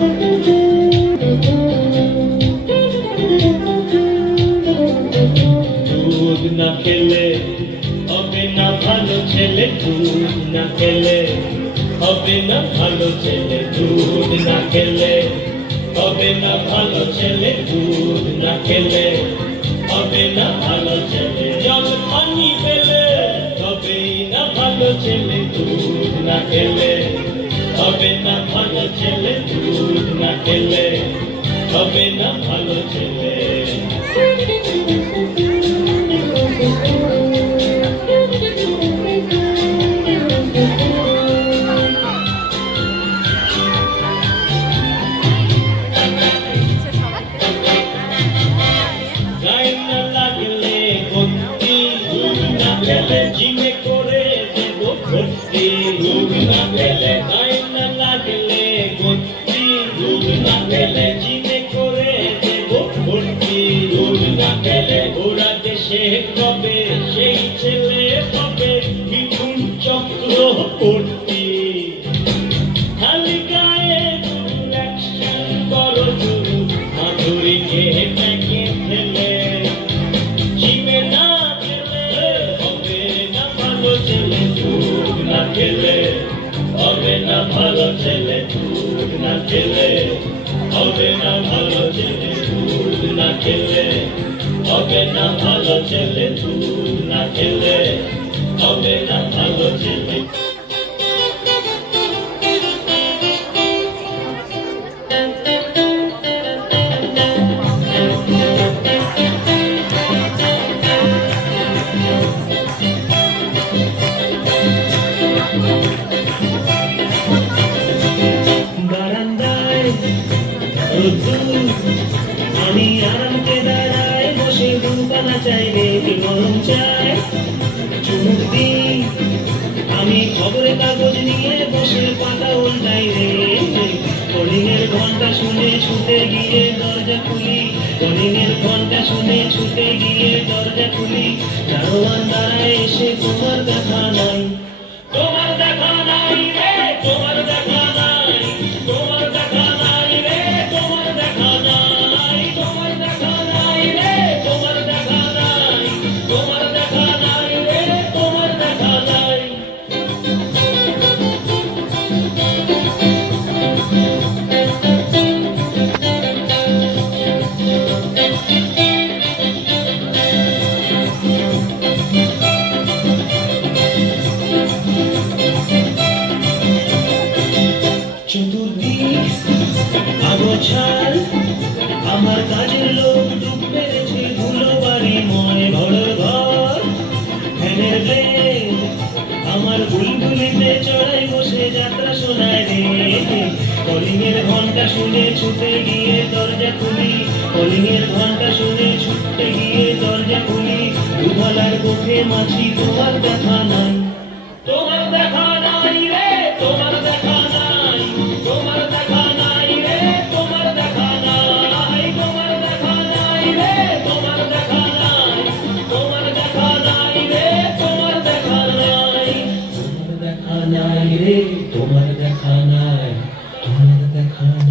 দুধ না খেলে হবে না ভালো ছেলে, দুধ না খেলে হবে না ভালো ছেলে, দুধ না খেলে হবে না ভালো ছেলে, দুধ না খেলে হবে না ভালো ছেলে। জল পানি পেলে হবেই না ভালো ছেলে, দুধ না খেলে হবে না ভালো ছেলে, দুধ না খেলে হবে না ভালো ছেলে। জিমে করে দেব ভর্তি, দুধ না পেলে গায়ে না লাগলে ভর্তি, দুধ না পেলে জিমে করে দেব ভর্তি, দুধ না পেলে ওরা দেশে কবে সেই ছেলে হবে মিঠুন চক্র ভর্তি। খালি গায়ে অ্যাকশন করো শুরু, মাধুরীকে ব্যাগে ফেলে জিমে না দুধ না খেলে হবে না ভালো ছেলে, দুধ না খেলে হবে না ভালো ছেলে, দুধ না খেলে হবে না ভালো ছেলে, দুধ না খেলে হবে না ভালো ছেলে। আমি আরামকে দাঁড়ায় বসে দুপানা চাইলে গরম চাই চুমুক দিই, আমি খবরের কাগজ নিয়ে বসে পাতা উল্টাই রে। কলিংয়ের ঘন্টা শুনে ছুটে গিয়ে দরজা খুলি, কলিংয়ের ঘন্টা শুনে ছুটে গিয়ে দরজা খুলি, দারোয়ান দাঁড়ায় এসে তোমার দেখা নাই, তোমার দেখা নাই রে, তোমার দেখা নাই, তোমার দেখা নাই রে, তোমার দেখা নাই, তোমার দেখা নাই রে, তোমার দেখা নাই, তোমার দেখা নাই রে, তোমার দেখা নাই। আগোছাল আমার কাজের লোক ডুব মেরেছে ধুলো বাড়ি ময় ঘর ঘর, ফ্যানের ব্লেড আমার বুলবুলিতে চড়াই বসে যাত্রা শোনায় রে। কলিংয়ের ঘন্টা শুনে ছুটে গিয়ে দরজা খুলি, কলিংয়ের ঘন্টা শুনে ছুটে গিয়ে দরজা খুলি, দুধলার কোঠে মাছি তোমার দেখা নাই, তোমার দেখা নাই রে, তোমার দেখা নাই, তোমার দেখা নাই রে, তোমার দেখা নাই, তোমার দেখা নাই রে, তোমার দেখা নাই, তোমার দেখা নাই রে, তোমার দেখা নাই, তোমার দেখা নাই রে, তোমার দেখা নাই, তোমার দেখা নাই।